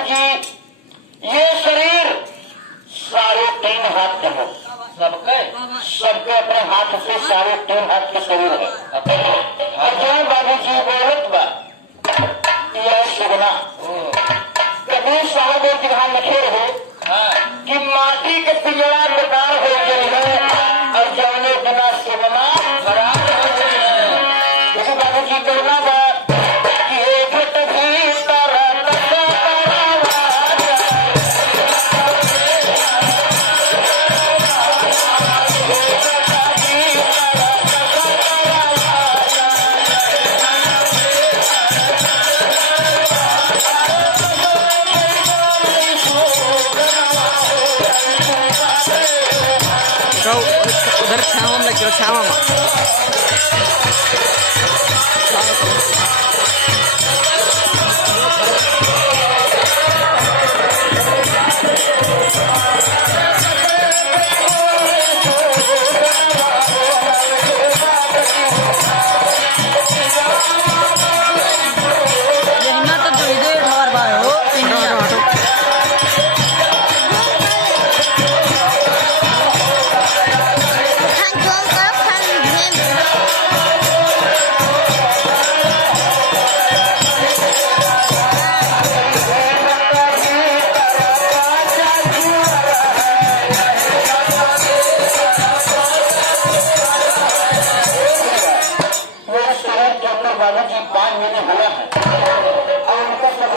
बाबूजी ये शरीर 3.5 हाथ का है। सबके अपने हाथ से 3.5 हाथ का शरीर है। जो बाबूजी बोलत बा यह सुगना कभी साहब और ध्यान रखे रहे कि माटी के पिंजरा बेकार हो गई है और जौने बिना सुगना खराब हो गई है। जैसे बाबूजी कहना बा कि एक तभी उधर छावा में